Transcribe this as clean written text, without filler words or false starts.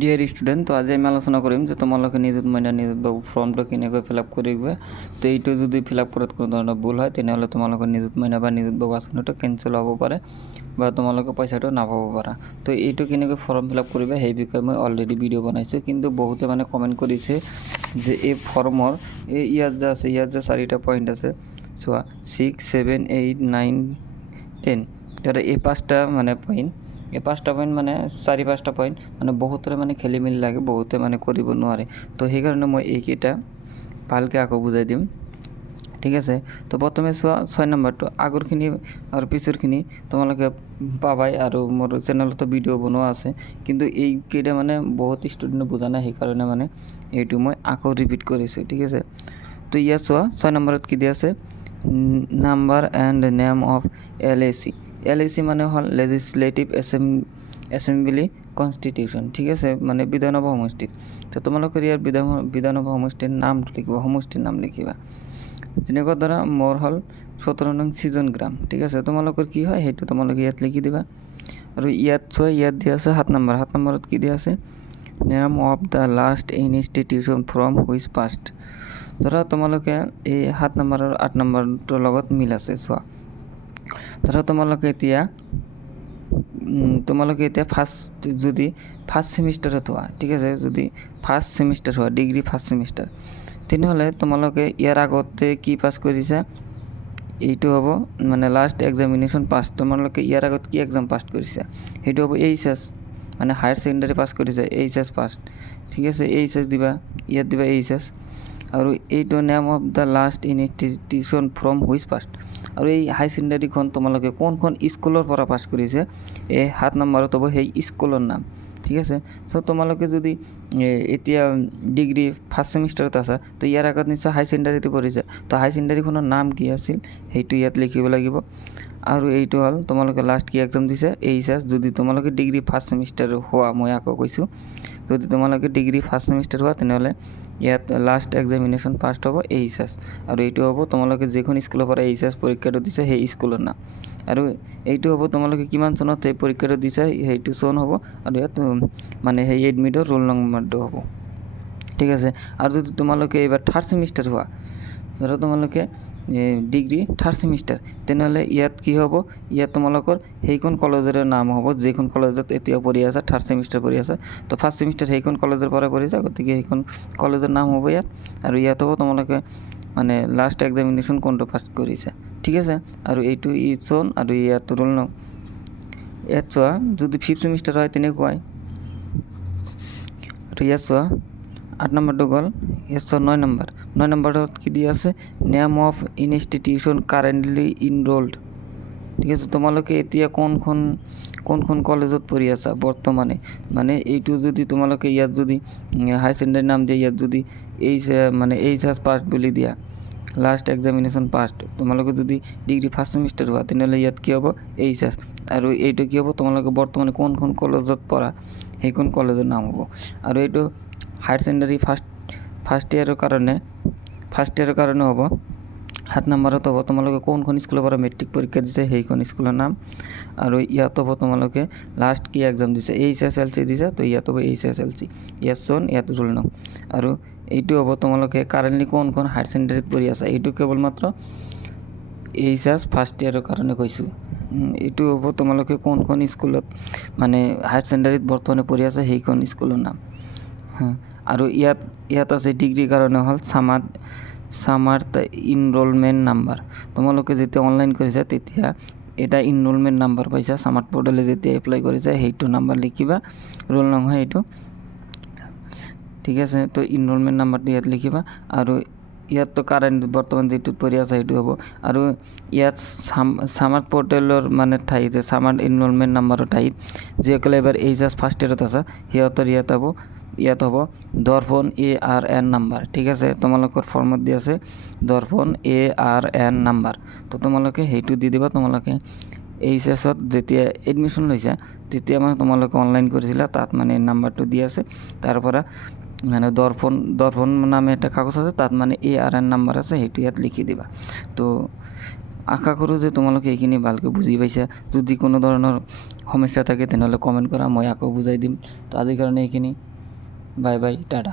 Dear student, তো আজি আমি আলোচনা কৰিম যে তোমালোকে নিযুত মইনা নিযুত বাবু ফৰ্মটো কেনেকৈ ফিল আপ কৰিব। তো এইটো যদি ফিল আপ কৰাত কোনো ধৰণৰ ভুল হয় তেনেহ'লে তোমালোকৰ নিযুত মইনা বা নিযুত বাবু আঁচনিটো কেঞ্চেল হ'ব পাৰে বা তোমালোকে পইচাটো নাপাব পাৰা। তো এইটো কেনেকৈ ফৰ্ম ফিল আপ কৰিবা সেই বিষয়ে মই অলৰেডি ভিডিঅ' বনাইছোঁ, কিন্তু বহুতে মানে কমেণ্ট কৰিছে যে এই ফৰ্মৰ ইয়াত যে চাৰিটা পইণ্ট আছে, চোৱা 6, 7, 8, 9, 10, তাৰে এই পাঁচটা মানে পইণ্ট, এই পাঁচটা পইণ্ট মানে 4-5টা পইণ্ট মানে বহুতৰে মানে খেলি মেলি লাগে, বহুতে মানে কৰিব নোৱাৰে। তো সেইকাৰণে মই এইকেইটা ভালকৈ আকৌ বুজাই দিম, ঠিক আছে। তো প্ৰথমে চোৱা 6 নম্বৰটো, আগৰখিনি আৰু পিছৰখিনি তোমালোকে পাবাই আৰু মোৰ চেনেলতো ভিডিঅ' বনোৱা আছে, কিন্তু এইকেইটা মানে বহুত ষ্টুডেণ্টে বুজা নাই, সেইকাৰণে মানে এইটো মই আকৌ ৰিপিট কৰিছোঁ, ঠিক আছে। তো ইয়াত চোৱা 6 নম্বৰত কি দিয়া আছে, number and name of LAC। LAC মানে হ'ল লেজিসলেটিভ এছেম্বলি কনষ্টিটিউশ্যন, ঠিক আছে, মানে বিধানসভা সমষ্টি। তো তোমালোকৰ ইয়াৰ বিধানসভা সমষ্টিৰ নামটো লিখিবা, সমষ্টিৰ নাম লিখিবা। যেনেকুৱা ধৰা মোৰ হ'ল 17 নং ছিজন গ্ৰাম, ঠিক আছে। তোমালোকৰ কি হয় সেইটো তোমালোকে ইয়াত লিখি দিবা। আৰু ইয়াত চোৱা, ইয়াত দিয়া আছে 7 নম্বৰ, 7 নম্বৰত কি দিয়া আছে, name of the last institution from which passed. ধৰা তোমালোকে এই 7 নম্বৰ আৰু 8 নম্বৰটোৰ লগত মিল আছে, চোৱা। ধৰা তোমালোকে এতিয়া যদি ফাৰ্ষ্ট ছেমিষ্টাৰত হোৱা, ঠিক আছে, যদি ফাৰ্ষ্ট ছেমিষ্টাৰ হোৱা, ডিগ্ৰী ফাৰ্ষ্ট ছেমিষ্টাৰ, তেনেহ'লে তোমালোকে ইয়াৰ আগতে কি পাছ কৰিছা, এইটো হ'ব মানে লাষ্ট এক্সামিনেশ্যন পাছ। তোমালোকে ইয়াৰ আগত কি এক্সাম পাছ কৰিছা, সেইটো হ'ব এইচএছ, মানে হায়াৰ ছেকেণ্ডাৰী পাছ কৰিছা, এইচএছ পাছ, ঠিক আছে। এইচএছ দিবা, ইয়াত দিবা এইচএছ। আৰু এইটো name of the last institution from which passed. আৰু এই হাই ছেকেণ্ডাৰীখন তোমালোকে কোনখন স্কুলৰ পৰা পাছ কৰিছে, এই 7 নম্বৰত হ'ব সেই স্কুলৰ নাম, ঠিক আছে। চ' তোমালোকে যদি এতিয়া ডিগ্ৰী ফাৰ্ষ্ট ছেমিষ্টাৰত আছা, তো ইয়াৰ আগত নিশ্চয় হাই ছেকেণ্ডাৰীতে পঢ়িছা, তো হাই ছেকেণ্ডাৰীখনৰ নাম কি আছিল সেইটো ইয়াত লিখিব লাগিব। আৰু এইটো হ'ল তোমালোকে লাষ্ট কি এক্সাম দিছে, এইচএছ। যদি তোমালোকে ডিগ্ৰী ফাৰ্ষ্ট ছেমিষ্টাৰ হোৱা, মই আকৌ কৈছোঁ, যদি তোমালোকে ডিগ্ৰী ফাৰ্ষ্ট ছেমিষ্টাৰ হোৱা তেনেহ'লে ইয়াত লাষ্ট এক্সামিনেশ্যন ফাৰ্ষ্ট হ'ব এইচএছ। আৰু এইটো হ'ব তোমালোকে যিখন স্কুলৰ পৰা এইচএছ পৰীক্ষাটো দিছে সেই স্কুলৰ নাম। আৰু এইটো হ'ব তোমালোকে কিমান চনত সেই পৰীক্ষাটো দিছে সেইটো চন হ'ব, আৰু ইয়াত মানে সেই এডমিটৰ ৰোল নম্বৰটো হ'ব, ঠিক আছে। আৰু যদি তোমালোকে এইবাৰ থাৰ্ড ছেমিষ্টাৰ হোৱা, ধৰা তোমালোকে ডিগ্ৰী থাৰ্ড ছেমিষ্টাৰ, তেনেহ'লে ইয়াত কি হ'ব, ইয়াত তোমালোকৰ সেইখন কলেজৰ নাম হ'ব যিখন কলেজত এতিয়া পঢ়ি আছা, থাৰ্ড ছেমিষ্টাৰ পঢ়ি আছা। তো ফাৰ্ষ্ট ছেমিষ্টাৰ সেইখন কলেজৰ পৰা পঢ়িছা, গতিকে সেইখন কলেজৰ নাম হ'ব ইয়াত। আৰু ইয়াত হ'ব তোমালোকে মানে লাষ্ট এক্সামিনেশ্যন কোনটো পাছ কৰিছে, ঠিক আছে। আৰু এইটো চন আৰু ইয়াত ৰোল নম্বৰ। ইয়াত চোৱা যদি ফিফ্থ ছেমিষ্টাৰ হয় তেনেকুৱাই। আৰু ইয়াত চোৱা 8 নম্বৰটো গ'ল, ইয়াত চোৱা 9 নম্বৰ, 9 নম্বৰত কি দিয়া আছে, নেম অফ ইনষ্টিটিউশ্যন কাৰেণ্টলি ইনৰল্ড, ঠিক আছে। তোমালোকে এতিয়া কোনখন কলেজত পঢ়ি আছা বৰ্তমানে, মানে এইটো যদি তোমালোকে ইয়াত যদি হাই ছেকেণ্ডাৰী নাম দিয়া, ইয়াত যদি এইচএছ পাষ্ট বুলি দিয়া, লাষ্ট এক্সামিনেশ্যন পাষ্ট। তোমালোকে যদি ডিগ্ৰী ফাৰ্ষ্ট ছেমিষ্টাৰ হোৱা তেনেহ'লে ইয়াত কি হ'ব, এইচএছ। আৰু এইটো কি হ'ব, তোমালোকে বৰ্তমানে কোনখন কলেজত পঢ়া সেইখন কলেজৰ নাম হ'ব। আৰু এইটো হায়াৰ ছেকেণ্ডাৰী ফাৰ্ষ্ট ইয়াৰৰ কাৰণে হ'ব। 7 নম্বৰত হ'ব তোমালোকে কোনখন স্কুলৰ পৰা মেট্ৰিক পৰীক্ষা দিছে সেইখন স্কুলৰ নাম। আৰু ইয়াত হ'ব তোমালোকে লাষ্ট কি এক্সাম দিছে, HSLC দিছে, তো ইয়াত হ'ব HSLC, ইয়াত চন, ইয়াত ৰোল নং। আৰু এইটো হ'ব তোমালোকে কাৰেণ্টলি কোনখন হায়াৰ ছেকেণ্ডাৰীত পঢ়ি আছা, এইটো কেৱল মাত্ৰ এইচএছ ফাৰ্ষ্ট ইয়াৰৰ কাৰণে কৈছোঁ। এইটো হ'ব তোমালোকে কোনখন স্কুলত মানে হায়াৰ ছেকেণ্ডাৰীত বৰ্তমানে পঢ়ি আছে সেইখন স্কুলৰ নাম। আৰু ইয়াত আছে ডিগ্ৰীৰ কাৰণে হ'ল সামাৰ্থ ইনৰলমেণ্ট নাম্বাৰ। তোমালোকে যেতিয়া অনলাইন কৰিছা তেতিয়া এটা ইনৰলমেণ্ট নাম্বাৰ পাইছা, সামাৰ্থ পৰ্টেলে যেতিয়া এপ্লাই কৰিছা সেইটো নাম্বাৰ লিখিবা, ৰোল নং হয় এইটো, ঠিক আছে। তো ইনৰলমেণ্ট নাম্বাৰটো ইয়াত লিখিবা। আৰু ইয়াততো কাৰেণ্ট বৰ্তমান যিটোত পঢ়ি আছে সেইটো হ'ব। আৰু ইয়াত সামাৰ্থ পৰ্টেলৰ মানে ঠাইত, সামাৰ্থ ইনৰলমেণ্ট নাম্বাৰৰ ঠাইত যিসকলে এবাৰ এইচএছ ফাৰ্ষ্ট ইয়াৰত আছে সিহঁতৰ ইয়াত হ'ব দৰ্পণ ARN নাম্বাৰ, ঠিক আছে। তোমালোকৰ ফৰ্মত দি আছে দৰ্পণ ARN নাম্বাৰ, তো তোমালোকে সেইটো দি দিবা। তোমালোকে এইচএছত যেতিয়া এডমিশ্যন লৈছা তেতিয়া মানে তোমালোকে অনলাইন কৰিছিলা, তাত মানে নাম্বাৰটো দি আছে, তাৰ পৰা মানে দৰ্পণ নামে এটা কাগজ আছে, তাত মানে ARN নাম্বাৰ আছে, সেইটো ইয়াত লিখি দিবা। তো আশা কৰোঁ যে তোমালোকে এইখিনি ভালকৈ বুজি পাইছা। যদি কোনো ধৰণৰ সমস্যা থাকে তেনেহ'লে কমেণ্ট কৰা, মই আকৌ বুজাই দিম। তো আজিৰ কাৰণে এইখিনি। Bye bye, Tata.